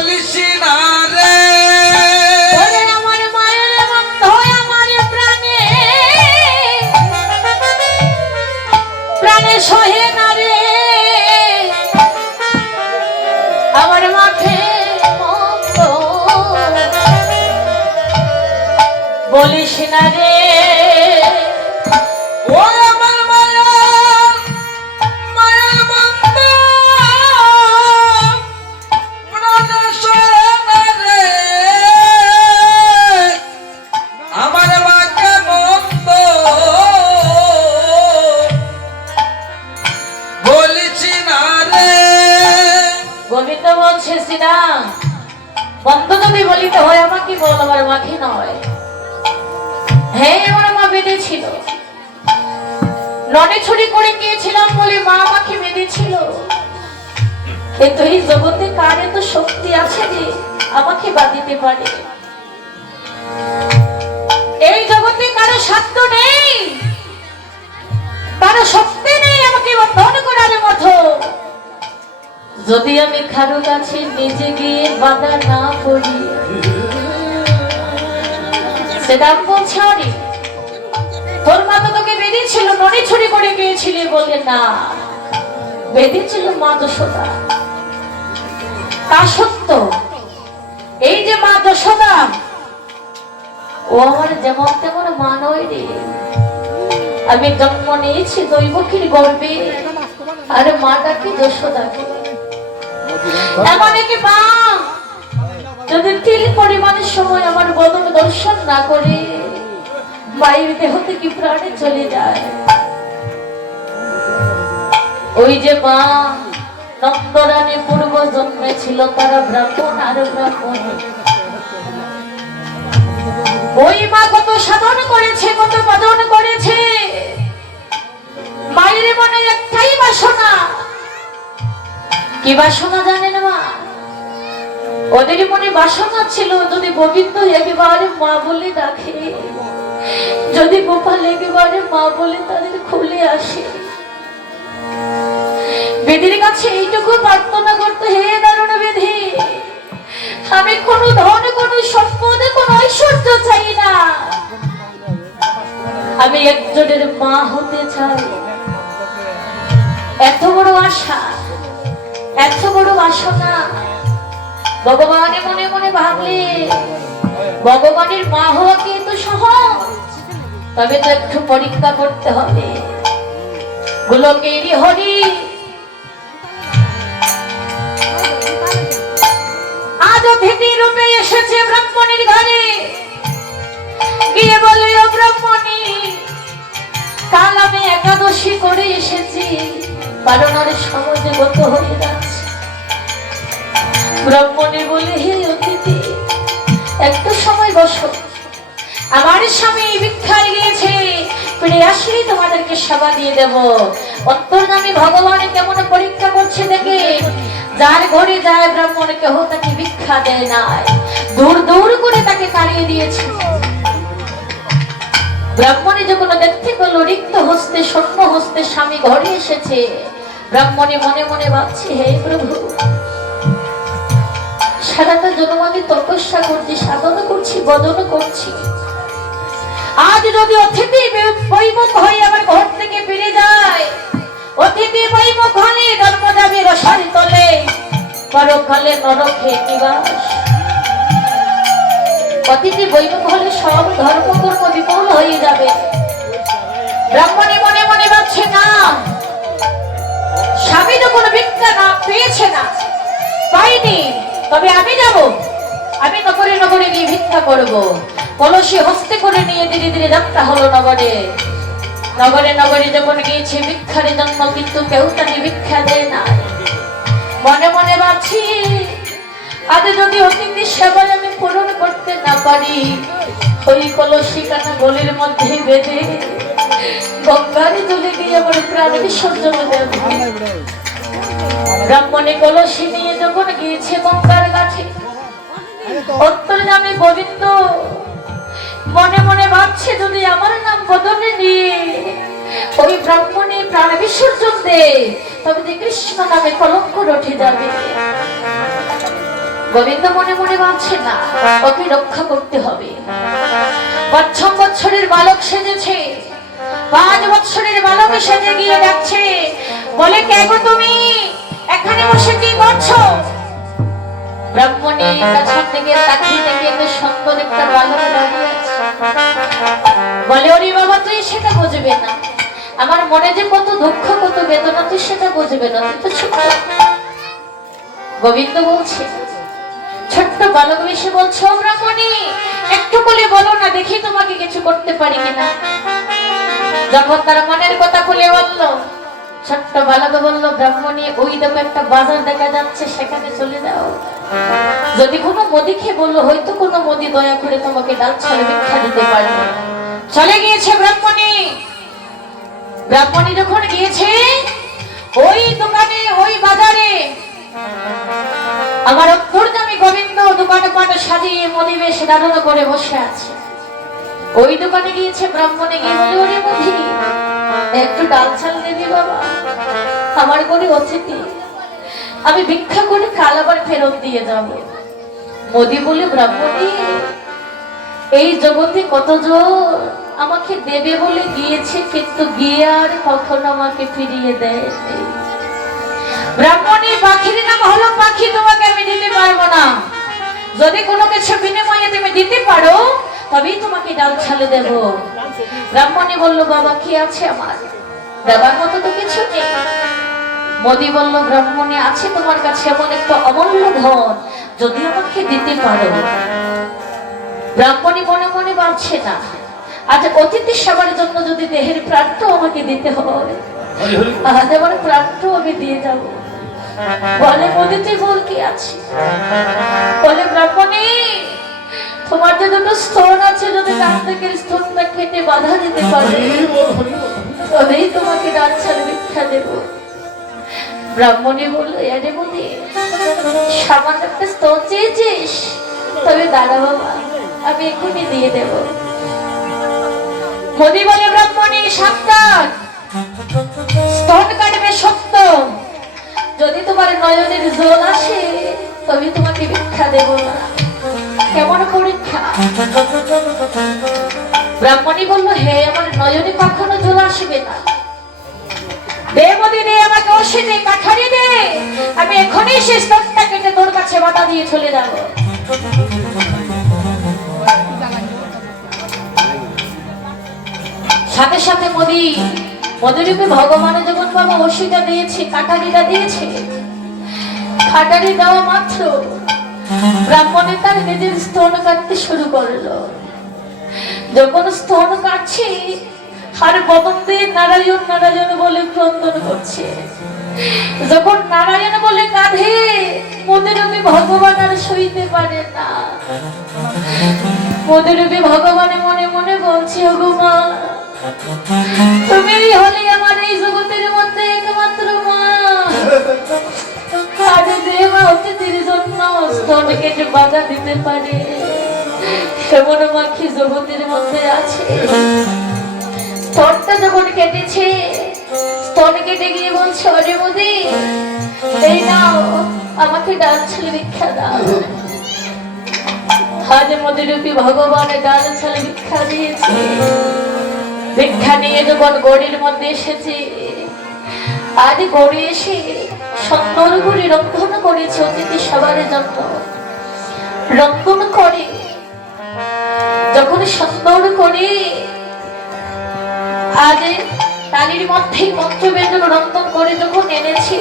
বলিস না রে আমার মায়ের বন্ধ আমার প্রাণে প্রাণে সহে না রে আমার মাঠে বলিস না রে ও আমার মায়া মায়া বন্ধ প্রাণে সহে না রে আমার মাকে বন্ধ বলিস না রে বলি তো বলছিস না বন্ধ যদি বলিতে হয় আমাকে বল আমার মাকে নয় হ্যাঁ আমার মা বেঁধেছিল নড়ে ছড়ি করে গিয়েছিলাম বলে মা আমাকে বেঁধেছিল কিন্তু এই জগতে কার এত শক্তি আছে যে আমাকে বাঁধিতে পারে এই জগতে কারো সাধ্য নেই কারো শক্তি নেই আমাকে বন্ধন করার মতো যদি আমি কারো কাছে নিজে গিয়ে বাধা না করি সেটা বলছে অনেক তোর মা তো তোকে বেঁধেছিল নড়ে ছড়ি করে গিয়েছিলি বলে না বেঁধেছিল মা যশোদা তা সত্য এই যে মা যশোদা ও আমার যেমন তেমন মা নয় রে আমি জন্ম নিয়েছি দৈবকীর গর্বে আর মাটাকে যশোদাকে এমন কি মা যদি তিল পরিমাণের সময় আমার বদন দর্শন না করে মায়ের দেহ থেকে প্রাণে চলে যায় ওই যে মা নন্দরানী পূর্ব জন্মে ছিল তারা ব্রাহ্মণ আর ব্রাহ্মণ ওই মা কত সাধন করেছে কত ভজন করেছে মায়ের মনে একটাই বাসনা কি বাসনা জানেন মা ওদের মনে বাসনা ছিল যদি গোবিন্দ একেবারে মা বলে ডাকে যদি গোপাল একেবারে মা বলে তাদের খুলে আসে বেদির কাছে এইটুকু প্রার্থনা করতে হে দারুণ বেদি আমি কোনো ধন কোনো সম্পদ কোনো ঐশ্বর্য চাই না আমি একজনের মা হতে চাই এত বড় আশা এত বড় বাসনা ভগবান মনে মনে ভাবলে ভগবানের মা হওয়া কি এত সহজ তবে তো একটু পরীক্ষা করতে হবে গোলকেরই হরি আজ অতিথি রূপে এসেছে ব্রাহ্মণীর ঘরে গিয়ে বলে ও ব্রাহ্মণী কাল আমি একাদশী করে এসেছি কারণ আর সমাজে গত হয়ে যাচ্ছে ব্রাহ্মণী বলে হে অতিথি একটু সময় বসো আমার স্বামী ভিক্ষায় গিয়েছে ফিরে আসলে তোমাদেরকে সেবা দিয়ে দেব অন্তর্যামী ভগবান কেমন পরীক্ষা করছে দেখে যার ঘরে যায় ব্রাহ্মণ কেহ তাকে ভিক্ষা দেয় নাই দূর দূর করে তাকে তাড়িয়ে দিয়েছে ব্রাহ্মণী যখন দেখতে পেল রিক্ত হস্তে শূন্য হস্তে স্বামী ঘরে এসেছে ব্রাহ্মণী মনে মনে ভাবছে হে প্রভু সারাটা জন্ম আমি তপস্যা করছি সাধন করছি ভজন করছি আজ যদি অতিথি বৈমুখ হয়ে আমার ঘর থেকে ফিরে যায় অতিথি বৈমুখ হলে জন্ম যাবে রসারি তলে পরকালে নরকে নিবাস অতিথি বৈমুখ হলে সব ধর্মকর্ম বিফল হয়ে যাবে ব্রাহ্মণী মনে মনে ভাবছে না স্বামী যখন ভিক্ষা না পেয়েছে না পাইনি তবে আমি যাব আমি নগরে নগরে গিয়ে ভিক্ষা করব কলসি হস্তে করে নিয়ে ধীরে ধীরে যাত্রা হলো নগরে নগরে নগরে যখন গিয়েছে ভিক্ষার জন্য কিন্তু কেউ তাকে ভিক্ষা দেয় না মনে মনে ভাবছি আজ যদি অতিথি সেবায় আমি পূরণ করতে না পারি ওই কলসি কানা গলির মধ্যে বেঁধে গঙ্গারে চলে গিয়ে আমার প্রাণ বিসর্জন দেব ব্রাহ্মণী কলসি নিয়ে যখন গিয়েছে গঙ্গার কাছে অন্তর্যামী গোবিন্দ মনে মনে ভাবছে যদি আমার নাম বদলে নিয়ে ওই ব্রাহ্মণী প্রাণ বিসর্জন দে তবে যে কৃষ্ণ নামে কলঙ্ক উঠে যাবে গোবিন্দ মনে মনে ভাবছে না, ওকে রক্ষা করতে হবে। ৫ বছরের বালক সেজেছে, ৫ বছরের বালক সেজে গিয়ে ডাকছে, বলে কে গো তুমি, এখানে বসে কি করছো? ব্রাহ্মণী কাছের থেকে তাকিয়ে দেখে এত সুন্দর একটা বালক দাঁড়িয়ে আছে। বলে ওরে বাবা, তুই সেটা বুঝবে না, আমার মনে যে কত দুঃখ কত বেদনা তুই সেটা বুঝবে না, তুই তো ছোট। গোবিন্দ বলছে, ছোট্ট বালক এসে বলছো, ব্রাহ্মণী একটু বলে বলো না, দেখি তোমাকে কিছু করতে পারি কিনা। যখন তার মনের কথা খুলে বলল, ছোট্ট বালক বলল, ব্রাহ্মণী ওই দেখো একটা বাজার দেখা যাচ্ছে, সেখানে চলে যাও। যদি কোনো মোদি খেয়ে বললো, হয়তো কোনো মোদি দয়া করে তোমাকে ডাল ছাড়ে ভিক্ষা দিতে পারবে। চলে গিয়েছে ব্রাহ্মণী। ব্রাহ্মণী যখন গিয়েছে ওই দোকানে, ওই বাজারে, আমার অন্তর্যামী গোবিন্দ দোকানে পাটে সাজিয়ে মনিবেশ ধারণ করে বসে আছে। ওই দোকানে গিয়েছে ব্রাহ্মণে, গিয়ে বলে, ওরে মুদি একটু ডাল ছাল দেবি বাবা, আমার করে অতিথি, আমি ভিক্ষা করে কাল আবার ফেরত দিয়ে যাব। মোদি বলে, ব্রাহ্মণী এই জগতে কত জোর আমাকে দেবে বলে গিয়েছে, কিন্তু গিয়ে আর কখনো আমাকে ফিরিয়ে দেয়। ব্রাহ্মণী পাখির নাম হলো পাখি, তোমাকে আমি দিতে পারবো না। যদি কোনো কিছু বিনিময়ে তুমি দিতে পারো তবেই তোমাকে ডাল ছালে দেব। ব্রাহ্মণী বলল, বাবা কি আছে আমার, দেবার মতো তো কিছু নেই। মোদি বলল, ব্রাহ্মণী আছে তোমার কাছে এমন একটা অমূল্য ধন, যদি আমাকে দিতে পারো। ব্রাহ্মণী মনে মনে ভাবছে না, আজ অতিথি সেবার জন্য যদি দেহের প্রাণটা আমাকে দিতে হয়, আজ আমার প্রাণটা আমি দিয়ে যাব। বলে, মোদি তুই বল কি আছে? বলে, ব্রাহ্মণী তোমার যে দুটো স্তন আছে, যদি কান থেকে স্তনটা কেটে বাধা দিতে পারে তবেই তোমাকে ডাল ছাড়ে ভিক্ষা দেব। ব্রাহ্মণী বলল, আরে মোদি সামান্য একটা স্তন চেয়েছিস, তবে দাঁড়া বাবা, আমি এখনই দিয়ে দেব। মোদি বলে, ব্রাহ্মণী সাবধান, স্তন কাটবে সত্য, যদি তোমার নয়নের জল আসে তবে তোমাকে ভিক্ষা দেব না। কেমন পরীক্ষা? ব্রাহ্মণী বলল, হে আমার নয়নে কখনো জল আসবে না, দে মোদি দে, আমাকে ওষে দে, কাঠারি দে, আমি এখনই সে স্তনটা কেটে তোর কাছে বাধা দিয়ে চলে যাব। সাথে সাথে মধুরূপে ভগবানের যখন বাবা ওষিটা দিয়েছে, কাটারিটা দিয়েছে, কাটারি দেওয়া মাত্র ব্রাহ্মণে তার নিজের স্তন কাটতে শুরু করলো। যখন স্তন কাটছে আর বদন দিয়ে নারায়ণ নারায়ণ বলে ক্রন্দন করছে, যখন নারায়ণ বলে কাঁধে, মধুরূপে ভগবান আর সইতে পারে না। মধুরূপে ভগবানে মনে মনে বলছে, ওগো মা, তুমি হলে আমার এই জগতের মধ্যে একমাত্র মা, আজ যে মা অতিথির জন্য স্তন কেটে বাধা দিতে পারে, সেমন মা কি জগতের মধ্যে আছে? স্তনটা যখন কেটেছে, স্তন কেটে গিয়ে বলছে, ওরে মোদি এই নাও, আমাকে ডাল ছালে ভিক্ষা দাও। আজ মধুরূপী ভগবান ডাল ছালে ভিক্ষা দিয়েছে। ভিক্ষা নিয়ে যখন গড়ির মধ্যে এসেছে, আজ গড়ে এসে সুন্দর করে রন্ধন করেছে অতিথি সবার জন্য। রন্ধন করে যখন সুন্দর করে আজ তালির মধ্যে পঞ্চব্যঞ্জন রন্ধন করে যখন এনেছি,